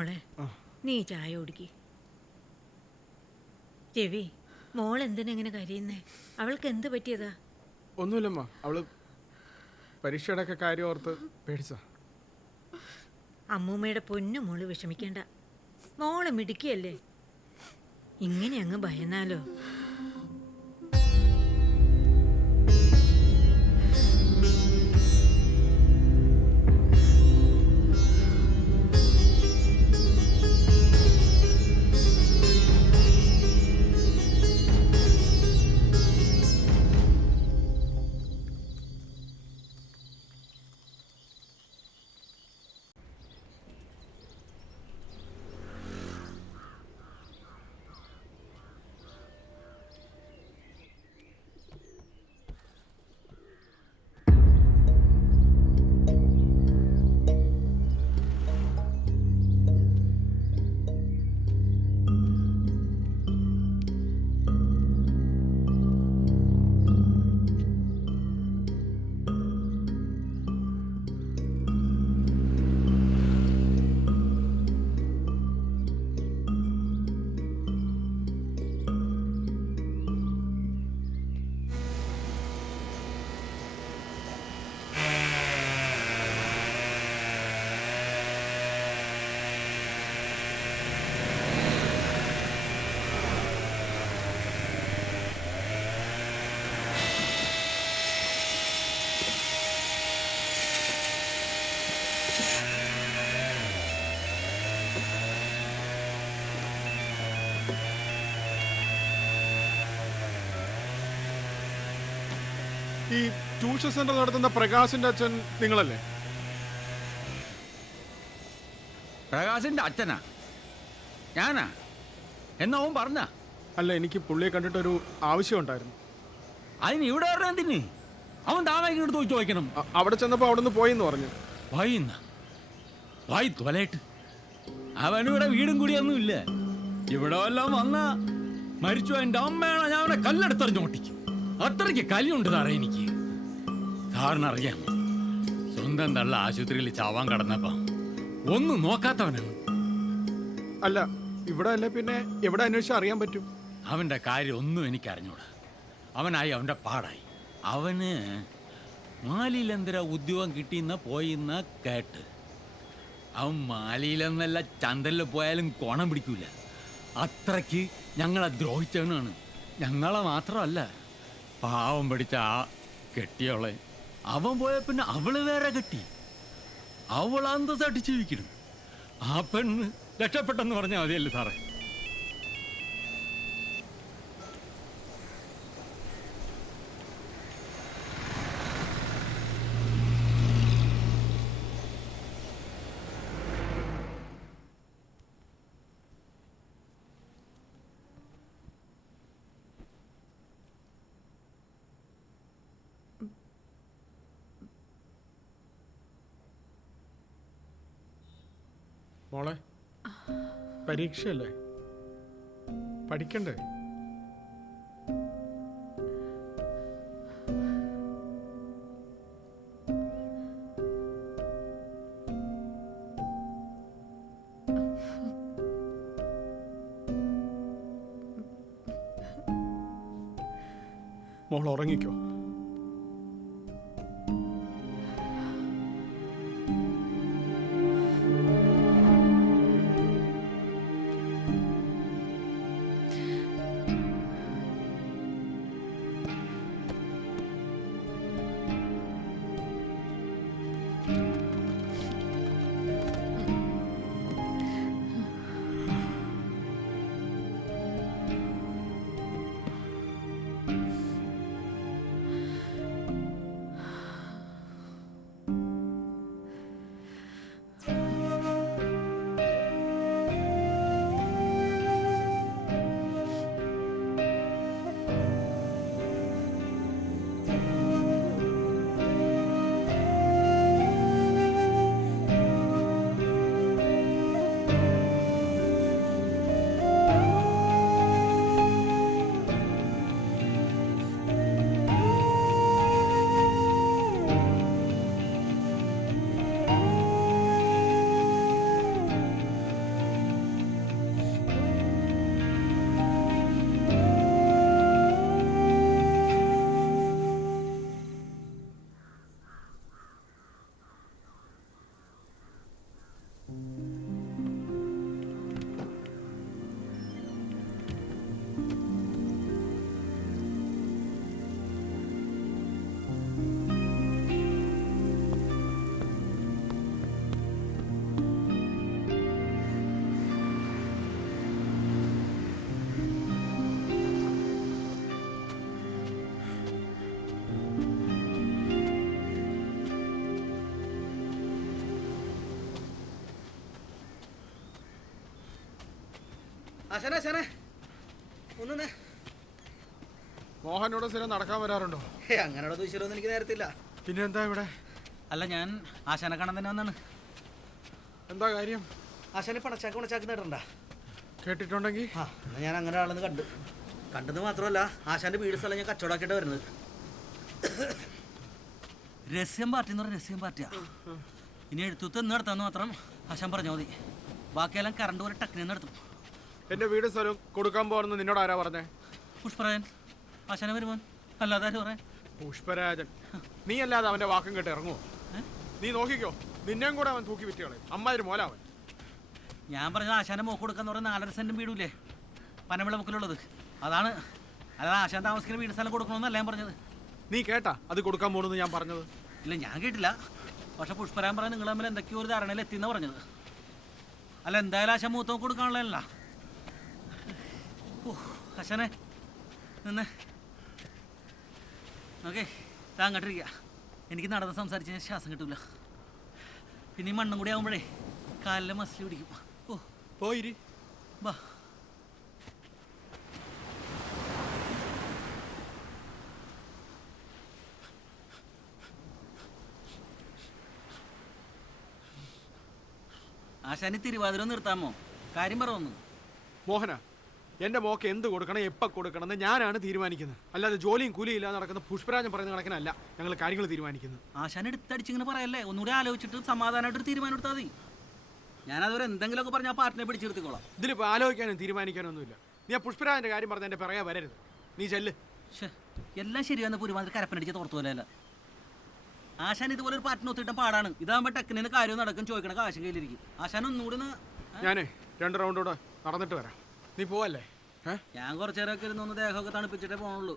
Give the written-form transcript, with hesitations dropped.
മോളെ നീ ചായ കുടിക്ക്. രവി, മോൾ എന്തിനെങ്ങനെ കരയുന്നേ? അവൾക്ക് എന്ത് പറ്റിയതാ? ഒന്നുമില്ലമ്മ, അവള് പരീക്ഷയുടെ ഒക്കെ കാര്യം ഓർത്ത് പേടിച്ച. അമ്മൂമ്മയുടെ പൊന്നു മോള് വിഷമിക്കേണ്ട. മോളെ മിടുക്കിയല്ലേ, ഇങ്ങനെ അങ്ങ് ഭയന്നാലോ? ഈ ട്യൂഷൻ സെന്റർ നടത്തുന്ന പ്രകാശിന്റെ അച്ഛൻ നിങ്ങളല്ലേ? പ്രകാശിന്റെ അച്ഛനാ ഞാനാ എന്നവൻ പറഞ്ഞ? അല്ല, എനിക്ക് പുള്ളിയെ കണ്ടിട്ടൊരു ആവശ്യം ഉണ്ടായിരുന്നു. അതിന് ഇവിടെ പറഞ്ഞതിന് അവൻ താമരയ്ക്ക് എടുത്ത് ചോദിച്ചു വയ്ക്കണം. അവിടെ ചെന്നപ്പോ അവിടെ നിന്ന് പോയെന്ന് പറഞ്ഞു. വായി തൊലയിട്ട് അവനിവിടെ വീടും കൂടിയൊന്നും ഇല്ല. ഇവിടെ വല്ലതും വന്ന മരിച്ചു എൻ്റെ അമ്മയാണ് ഞാൻ അവനെ കല്ലെടുത്തെറിഞ്ഞു ഓട്ടിക്കും. അത്രയ്ക്ക് കലിയുണ്ട് സാറേ എനിക്ക്. സാറിനറിയാം, സ്വന്തം തള്ള ആശുപത്രിയിൽ ചാവാൻ കടന്നപ്പോ ഒന്നും നോക്കാത്തവനാണ്. അല്ല, ഇവിടെ അല്ല പിന്നെ എവിടെ അന്വേഷിച്ചാൽ അറിയാൻ പറ്റും? അവന്റെ കാര്യം ഒന്നും എനിക്ക് അറിഞ്ഞൂടാ. അവനായി അവന്റെ പാടായി. അവന് മാലിയിലെന്തര ഉദ്യോഗം കിട്ടിയെന്ന പോയിന്ന കേട്ട്. അവൻ മാലിയിലെന്നല്ല ചന്തലിൽ പോയാലും കോണം പിടിക്കൂല. അത്രയ്ക്ക് ഞങ്ങളെ ദ്രോഹിച്ചവനാണ്. ഞങ്ങളെ മാത്രമല്ല, പാവം പിടിച്ച ആ കെട്ടിയവളെ അവൻ പോയ പിന്നെ അവള് വേറെ കെട്ടി. അവൾ അന്തസ്സായിട്ട് ജീവിക്കണം. ആ പെണ്ണ് രക്ഷപ്പെട്ടെന്ന് പറഞ്ഞാൽ മതിയല്ലേ സാറേ? മോളെ, പരീക്ഷയല്ലേ, പഠിക്കണ്ടേ? മോൾ ഉറങ്ങിക്കോ. ആശാനെ ആശാനെ ഒന്നേ. മോഹനോട് സ്ഥിരം നടക്കാൻ വരാറുണ്ടോ? അങ്ങനെയുള്ള ദൂശ്യരൊന്നും എനിക്ക് നേരത്തില്ല. പിന്നെ എന്താ ഇവിടെ? അല്ല, ഞാൻ ആശാനെ കാണാൻ തന്നെ വന്നാണ്. എന്താ കാര്യം? ആശാനെ പണച്ചാക്ക് നേടണ്ട കേട്ടിട്ടുണ്ടെങ്കിൽ ആ, എന്നാ ഞാൻ അങ്ങനെ ആളെന്ന് കണ്ടെന്ന് മാത്രമല്ല, ആശാന്റെ വീട് സ്ഥലം ഞാൻ കച്ചവടമാക്കിയിട്ട് വരുന്നത്. രഹസ്യം പാർട്ടി എന്ന് പറഞ്ഞ രഹസ്യം പാർട്ടിയാ. ഇനി എഴുത്തൂത്ത് എന്ന് നടത്താന്ന് മാത്രം ആശാൻ പറഞ്ഞാൽ മതി. ബാക്കിയെല്ലാം കറണ്ട് പോലെ ടക്കിനെ നടത്തും. എന്റെ വീട് സ്ഥലം കൊടുക്കാൻ പോകണമെന്ന് നിന്നോട് ആരാ പറഞ്ഞേ? പുഷ്പരാജൻ ആശാനെ വരുമോൻ, അല്ലാതെ ആരും പറയാൻ. പുഷ്പരാജൻ? നീ അല്ലാതെ അവന്റെ വാക്കും കേട്ട് ഇറങ്ങുമോ? നീ നോക്കിക്കോ, നിന്നെയും കൂടെ അവൻ തൂക്കി വിറ്റുകളെ. അമ്മാതിരി മോലാവൻ. ഞാൻ പറഞ്ഞത് ആശാന്റെ മോക്ക് കൊടുക്കാന്ന് പറഞ്ഞ 4.5 സെന്റും വീടൂലേ പനവിള മുക്കിലുള്ളത്, അതാണ്. അല്ലാതെ ആശാൻ താമസിക്കുന്ന വീട് സ്ഥലം കൊടുക്കണമെന്നല്ല ഞാൻ പറഞ്ഞത്. നീ കേട്ടാ അത് കൊടുക്കാൻ പോണെന്ന് ഞാൻ പറഞ്ഞത്? ഇല്ല, ഞാൻ കേട്ടില്ല. പക്ഷെ പുഷ്പരാൻ പറഞ്ഞ നിങ്ങൾ തമ്മിൽ എന്തൊക്കെയോ ഒരു ധാരണയിൽ എത്തിയെന്നാ പറഞ്ഞത്. അല്ല, എന്തായാലും ആശാൻ മൂത്തം കൊടുക്കാനുള്ളതല്ല. ഓ ആശാനെ നിന്ന് ഓക്കെ, അങ്ങോട്ടിരിക്കുക. എനിക്ക് നടന്ന് സംസാരിച്ച് ശ്വാസം കിട്ടൂല. പിന്നെ ഈ മണ്ണും കൂടി ആകുമ്പോഴേ കാലിലെ മസിൽ പിടിക്കും. ഓ പോയിരി. വാ. ആശാനി തിരുവാതിര നിർത്താമോ? കാര്യം പറഞ്ഞു. മോഹന, എന്റെ മോക്ക് എന്ത് കൊടുക്കണം, എപ്പോൾ കൊടുക്കണം എന്ന് ഞാനാണ് തീരുമാനിക്കുന്നത്. അല്ലാതെ ജോലിയും കൂലിയും ഇല്ലാതെ നടക്കുന്ന പുഷ്പരാജൻ പറയുന്ന കണക്കിനല്ല ഞങ്ങൾ കാര്യങ്ങൾ തീരുമാനിക്കുന്നത്. ആശാൻ എടുത്തടിച്ചിങ്ങനെ പറയല്ലേ, ഒന്നുകൂടി ആലോചിച്ചിട്ട് സമാധാനമായിട്ടൊരു തീരുമാനം എടുത്താൽ മതി. ഞാനതുവരെ എന്തെങ്കിലുമൊക്കെ പറഞ്ഞാൽ പാർട്ടിനെ പിടിച്ചെടുത്തിക്കോളാം. ഇതിലിപ്പോൾ ആലോചിക്കാനും തീരുമാനിക്കാനും ഒന്നുമില്ല. നീ ആ പുഷ്പരാജന്റെ കാര്യം പറഞ്ഞ എന്റെ പിറകെ വരരുത്. നീ ചെല്ല്. എല്ലാം ശരിയാന്ന് ഒരുമാതിരി കരപ്പനടിച്ച് തോർത്തു പോലെയല്ല. ആശാൻ ഇതുപോലെ ഒരു പാർട്ടിന് ഒത്തിട്ടും പാടാണ്. ഇതാകുമ്പോൾ ടെക്കിന് കാര്യം നടക്കും, ചോദിക്കണ കാശും കയ്യിലിരിക്കും. ആശാൻ ഒന്നുകൂടി ഞാനേ 2 റൗണ്ട് കൂടെ നടന്നിട്ട് വരാം. നീ പോവല്ലേ? ഞാൻ കുറച്ചു നേരമൊക്കെ ഇരുന്നൊന്ന് ദേഹമൊക്കെ തണുപ്പിച്ചിട്ടേ പോണുള്ളൂ.